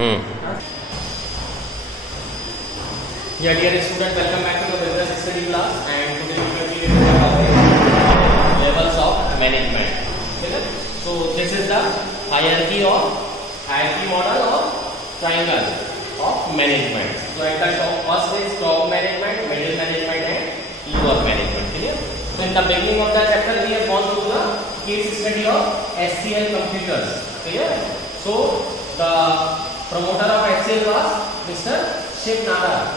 Yeah, dear student, welcome back to the business study class, and today we will be reviewing about levels of management. Okay? So this is the hierarchy model of triangle of management. So at the top, first is top management, middle management, and lower management. Clear? So in the beginning of the chapter, we have gone through the case study of SCL computers. Clear? So the promoter of SCL was Mr. Shiv Nadar.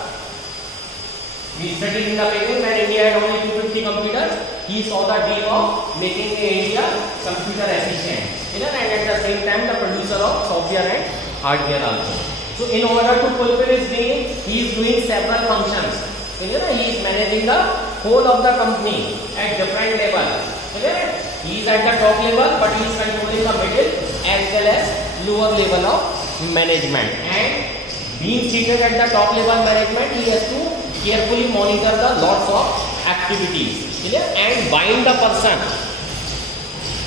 We studied in the beginning when India had only 250 computers. He saw the dream of making India computer efficient. And at the same time, the producer of software and hardware also. So in order to fulfill his dream, he is doing several functions. He is managing the whole of the company at different levels. He is at the top level, but he is controlling the middle as well as lower level of management. And being seated at the top level management, he has to carefully monitor the lots of activities, clear, and bind the person,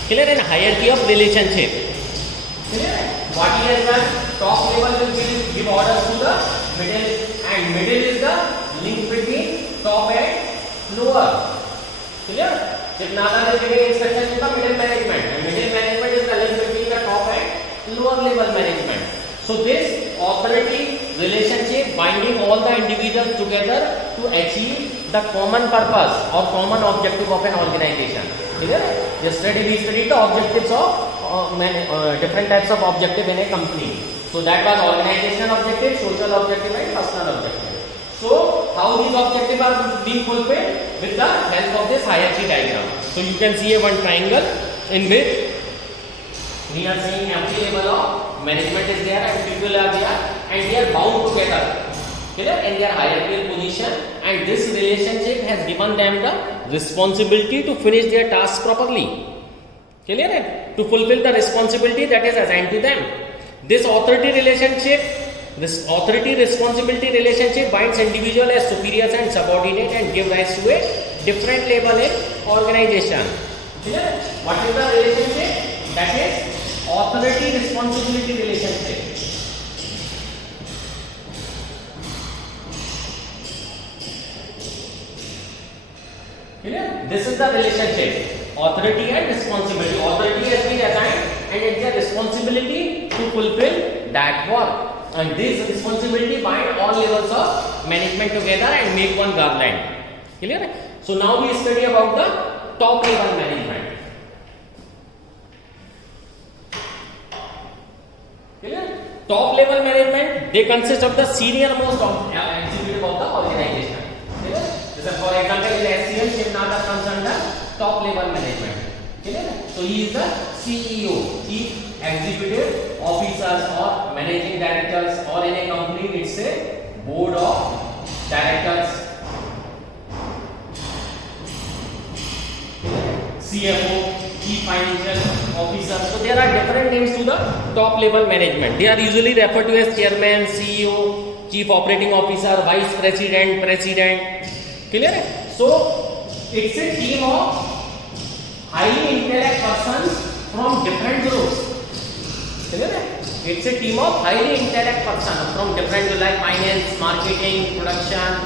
clear, in hierarchy of relationship, clear. What he has done, top level will give orders to the middle, and middle is the link between top and lower, clear. Shiv Nadar is giving instruction to the middle management, and middle management is the link between the top and lower level management. So this authority relationship binding all the individuals together to achieve the common purpose or common objective of an organization. Clear? Yesterday we studied the objectives of different types of objective in a company. So that was organizational objective, social objective, and personal objective. So how these objectives are being fulfilled? With the help of this hierarchy diagram. So you can see a one triangle in which we are seeing every level of management is there and people are there and they are bound together, clear, in their hierarchical position, and this relationship has given them the responsibility to finish their tasks properly, clear, to fulfill the responsibility that is assigned to them. This authority responsibility relationship binds individual as superiors and subordinate and give rise to a different level in organization. Clear? What is the relationship? That is authority responsibility relationship. Clear? This is the relationship, authority and responsibility. Authority has been assigned and it is a responsibility to fulfill that work, and this responsibility bind all levels of management together and make one garland. Clear? So now we study about the top level management. Top level management, they consist of the senior most executive of the organization. For example, in SCL, Shiv Nadar comes under top level management. So he is the CEO, Chief Executive Officers or Managing Directors, or in a company it's a Board of Directors, CFO, Chief Financial Officer. So there are different names to the top level management. They are usually referred to as Chairman, CEO, Chief Operating Officer, Vice President, President. Clear? So it's a team of highly intelligent persons from different groups. Clear? It's a team of highly intelligent persons from different groups like finance, marketing, production.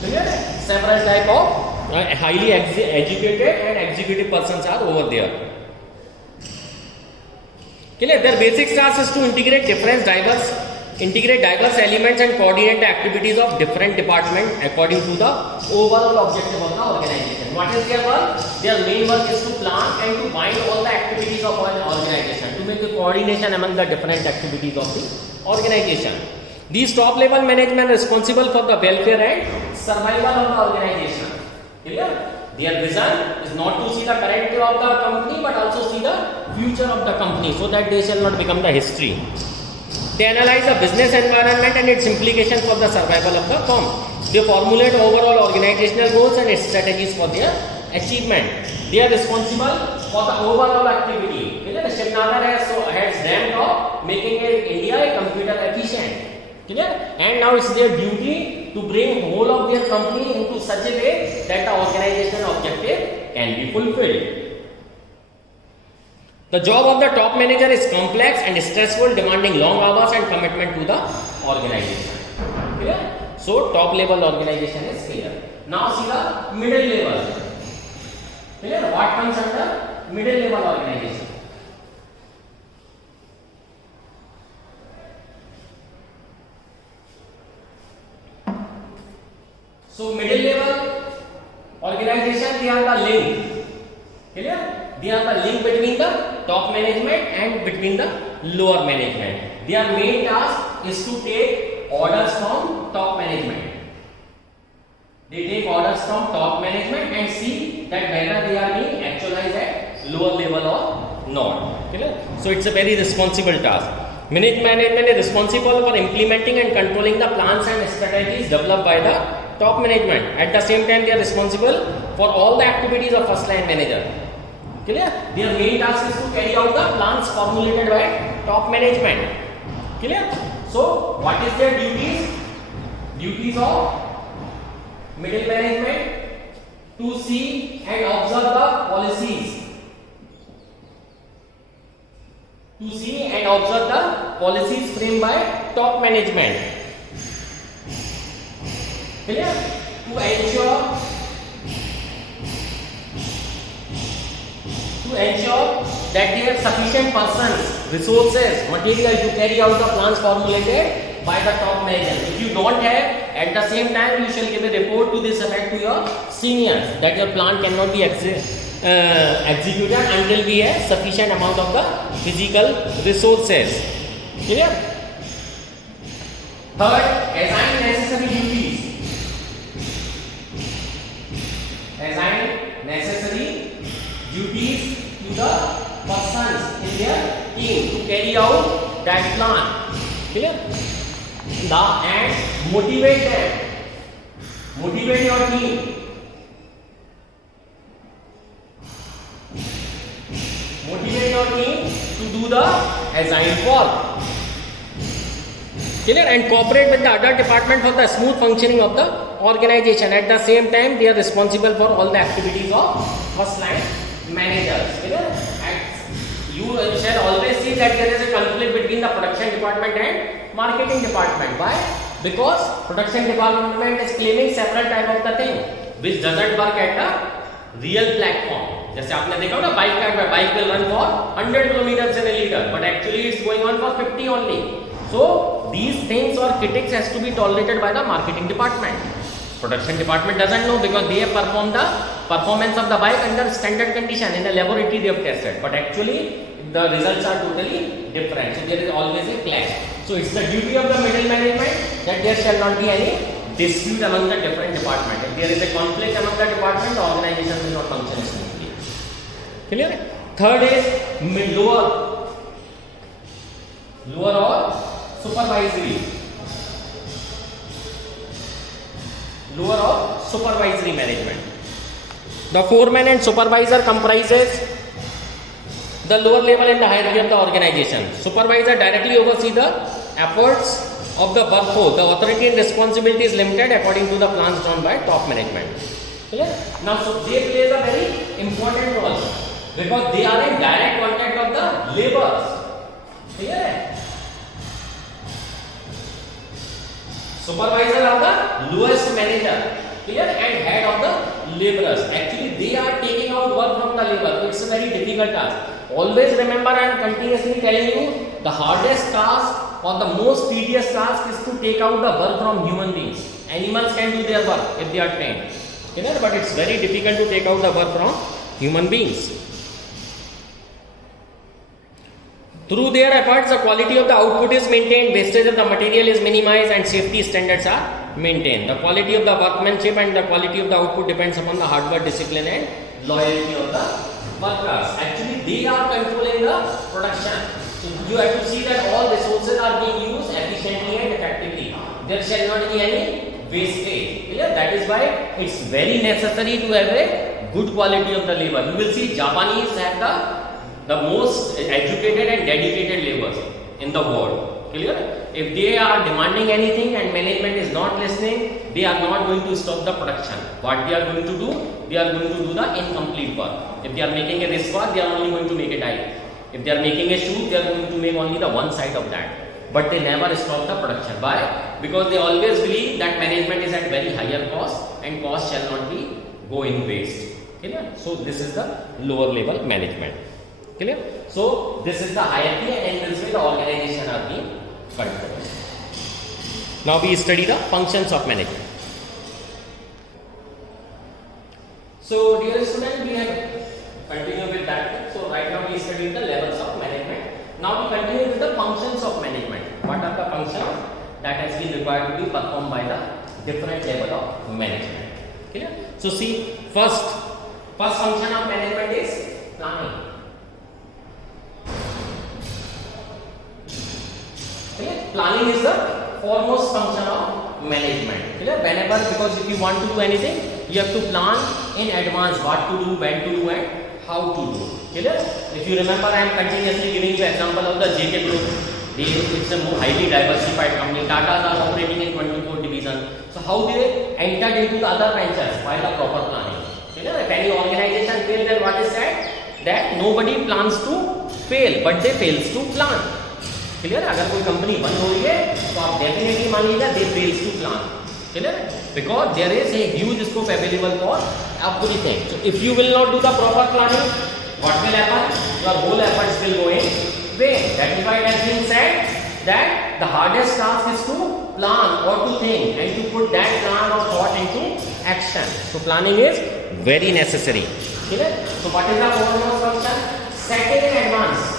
Clear? Several type of highly educated and executive persons are over there. Clear? Their basic task is to integrate diverse elements and coordinate the activities of different departments according to the overall objective of the organization. What is their work? Their main work is to plan and to bind all the activities of an organization, to make a coordination among the different activities of the organization. These top level management are responsible for the welfare and survival of the organization. Clear? Their vision is not to see the current day of the company but also see the future of the company, so that they shall not become the history. They analyze the business environment and its implications for the survival of the firm. They formulate overall organizational goals and strategies for their achievement. They are responsible for the overall activity. Shiv Nadar has dreamt of making India a computer efficient. Clear? And now it's their duty to bring whole of their company into such a way that the organizational objective can be fulfilled. The job of the top manager is complex and stressful, demanding long hours and commitment to the organization. Clear? So top level organization is clear. Now see the middle level. Clear? What comes under middle level organization? So middle level organization, they are the link. Clear? They are the link between the top management and between the lower management. Their main task is to take orders from top management. They take orders from top management and see that whether they are being actualized at lower level or not. Clear? So it's a very responsible task. Management is responsible for implementing and controlling the plans and strategies developed by the top management. At the same time, they are responsible for all the activities of first line manager. Clear? Their main task is to carry out the plans formulated by top management. Clear? So, what is their duties? Duties of middle management to see and observe the policies. To see and observe the policies framed by top management. Clear? To ensure that there are sufficient persons, resources, material to carry out the plans formulated by the top manager. If you don't have, at the same time you shall give a report to this effect to your seniors that your plan cannot be executed until we have sufficient amount of the physical resources. Clear? Third, assign necessary duties. Assign necessary duties to the persons in their team to carry out that plan. Clear? Now, and motivate them. Motivate your team. Motivate your team to do the assigned work. Clear? And cooperate with the other department for the smooth functioning of the organization. At the same time, they are responsible for all the activities of first line managers. Clear? And you shall always see that there is a conflict between the production department and marketing department. Why? Because production department is claiming several type of the thing which doesn't work at the real platform. जैसे आपने देखा ना bike will run for 100 kilometers in a liter, but actually it's going on for 50 only. So these things or critics has to be tolerated by the marketing department. Production department doesn't know because they have performed the performance of the bike under standard condition in a laboratory they have tested, but actually the results are totally different. So there is always a clash. So it's the duty of the middle management that there shall not be any dispute among the different departments. If there is a conflict among the department, the organization will not function smoothly. Clear? Third is lower or supervisory. Lower or supervisory management. The foreman and supervisor comprises the lower level in the hierarchy of the organization. Supervisor directly oversees the efforts of the workforce. The authority and responsibility is limited according to the plans drawn by top management. Clear? Now, so they play a very important role because they are in direct contact of the laborers. Clear? Supervisor of the lowest manager. Clear? And head of the laborers. Actually, they are taking out work from the labor. So it's a very difficult task. Always remember, I am continuously telling you, the hardest task or the most tedious task is to take out the work from human beings. Animals can do their work if they are trained. Clear? But it's very difficult to take out the work from human beings. Through their efforts, the quality of the output is maintained, wastage of the material is minimized, and safety standards are maintained. The quality of the workmanship and the quality of the output depends upon the hard work, discipline, and loyalty of the workers. Actually, they are controlling the production. So you have to see that all resources are being used efficiently and effectively. There shall not be any wastage. Clear? That is why it's very necessary to have a good quality of the labor. You will see Japanese have the most educated and dedicated laborers in the world. Clear? If they are demanding anything and management is not listening, they are not going to stop the production. What they are going to do? They are going to do the incomplete work. If they are making a wristwatch, they are only going to make a die. If they are making a shoe, they are going to make only the one side of that. But they never stop the production. Why? Because they always believe that management is at very higher cost and cost shall not be go in waste. Clear? So this is the lower level management. Clear? So this is the hierarchy, and in this way the organization are being controlled. Now we study the functions of management. So dear student, we have continued with that. So right now we study the levels of management. Now we continue with the functions of management. What are the functions that has been required to be performed by the different level of management? Clear? So see, first function of management is planning. Clear? Planning is the foremost function of management. Clear? Whenever, because if you want to do anything, you have to plan in advance what to do, when to do, and how to do. Clear? If you remember, I am continuously giving you example of the JK Group. It's a more highly diversified company. Tatas are operating in 24 divisions. So how they entered into the other ventures by the proper planning. Clear? If any organization fails, then what is said? That nobody plans to fail, but they fails to plan. Clear? अगर कोई company बंद हो रही है तो आप definitely मानिएगा they fails to plan. Clear? Because there is a huge scope available for everything. So if you will not do the proper planning, what will happen? Your whole efforts will go in vain. That is why it has been said that the hardest task is to plan or to think and to put that plan or thought into action. So planning is very necessary. Clear? So what is the foremost function? Setting in advance.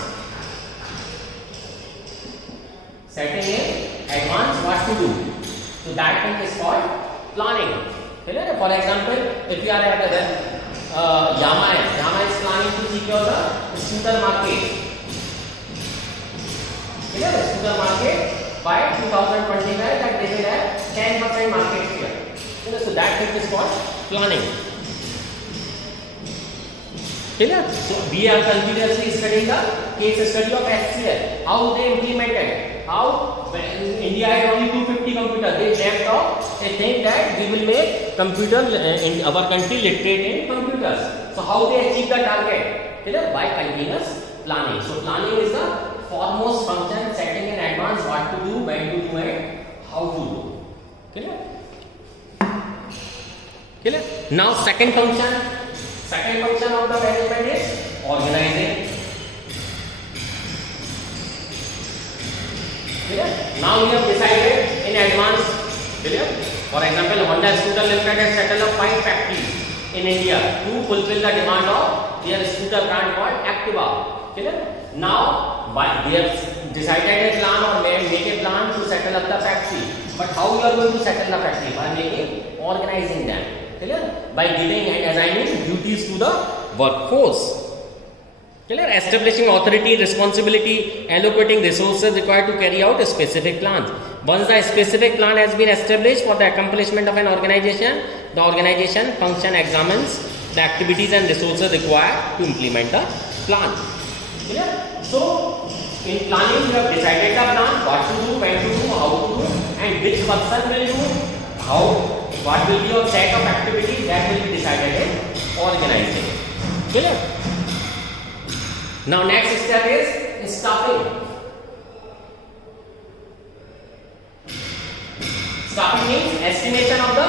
Setting in advance what to do. So that thing is called planning. Clear? For example, if you are at Yamaha is planning to secure the scooter market. Clear? Scooter market by 2025 that they will have 10% market share. So that thing is called planning. Clear? So we are continuously studying the case study of HCL. How they implemented. How when India had only 250 computers, they dreamt of a thing that we will make computer in our country literate in computers. So how they achieve the target? Clear? By continuous planning. So planning is the foremost function, setting in advance what to do, when to do, and how to do. Clear? Clear? Now second function of the management is organizing. Clear? Now we have decided in advance. Clear? For example, Honda Scooter Limited has set up 5 factories in India to fulfill the demand of their scooter brand called Activa. Clear? Now they have decided a plan or make a plan to settle up the factory. But how you are going to settle the factory? By organizing them. Clear? By giving and assigning duties to the workforce. Clear? Establishing authority, responsibility, allocating resources required to carry out a specific plans. Once the specific plan has been established for the accomplishment of an organization, the organization function examines the activities and resources required to implement the plan. Clear? So, in planning, you have decided the plan, what to do, when to do, how to do, and which person will do, what will be your set of activities that will be decided in organizing. Clear? Now next step is staffing. Staffing means estimation of the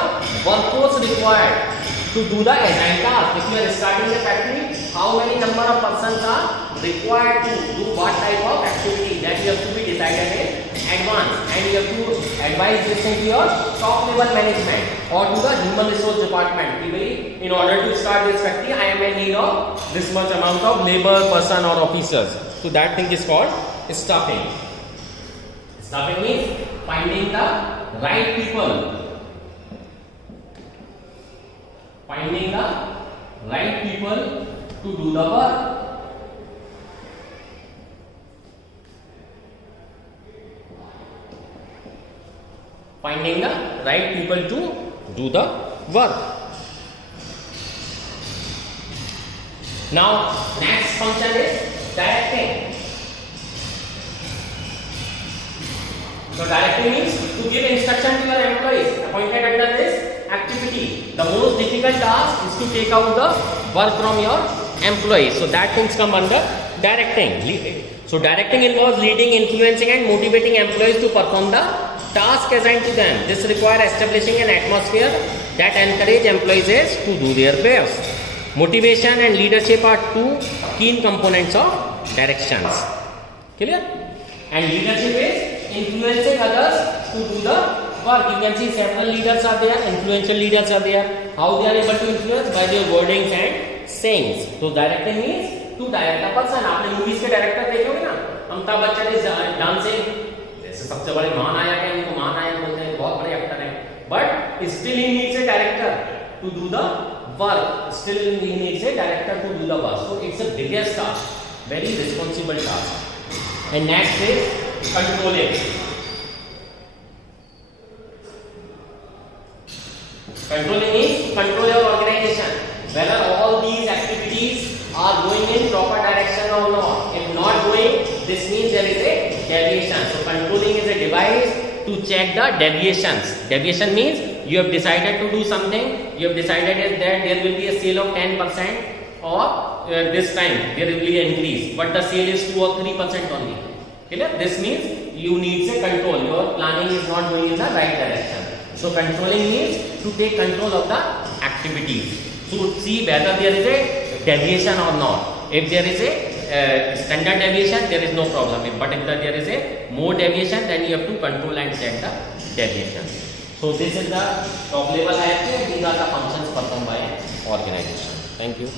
workforce required to do the assigned task. If you are starting a factory, how many number of persons are required to do what type of activity, that you have to be decided in advance, and you have to advise this to your top level management or to the human resource department. In order to start this factory, I am in need of this much amount of labor, person or officers. So that thing is called staffing. Staffing means finding the right people. Finding the right people to do the work. Finding the right people to do the work. Now, next function is directing. So, directing means to give instruction to your employees appointed under this activity. The most difficult task is to take out the work from your employees. So, that things come under Directing. So directing involves leading, influencing and motivating employees to perform the task assigned to them. This requires establishing an atmosphere that encourages employees to do their best. Motivation and leadership are two key components of directions. Clear? And leadership is influencing others to do the work. You can see several leaders are there, influential leaders are there. How they are able to influence? By their wordings and sayings. So directing means to direct a person. आपने movies के director देखे होंगे ना, Amitabh Bachchan is dancing, जैसे सबसे बड़े महानायक हैं, उनको महानायक बोलते हैं, बहुत बड़े एक्टर हैं, but still he needs a director to do the work. Still he needs a director to do the work. So it's the biggest task, very responsible task. And next is controlling. Controlling means control your organization, whether all these activities are going in proper direction or not. If not going, this means there is a deviation. So controlling is a device to check the deviations. Deviation means you have decided to do something, you have decided that there will be a sale of 10% or this time there will be an increase, but the sale is 2 or 3% only. Clear? This means you need a control. Your planning is not going in the right direction. So controlling means to take control of the activities. So see whether there is a deviation or not. If there is a standard deviation, there is no problem. But if there is a more deviation, then you have to control and check the deviation. So this is the top level hierarchy. These are the functions performed by organization. Thank you.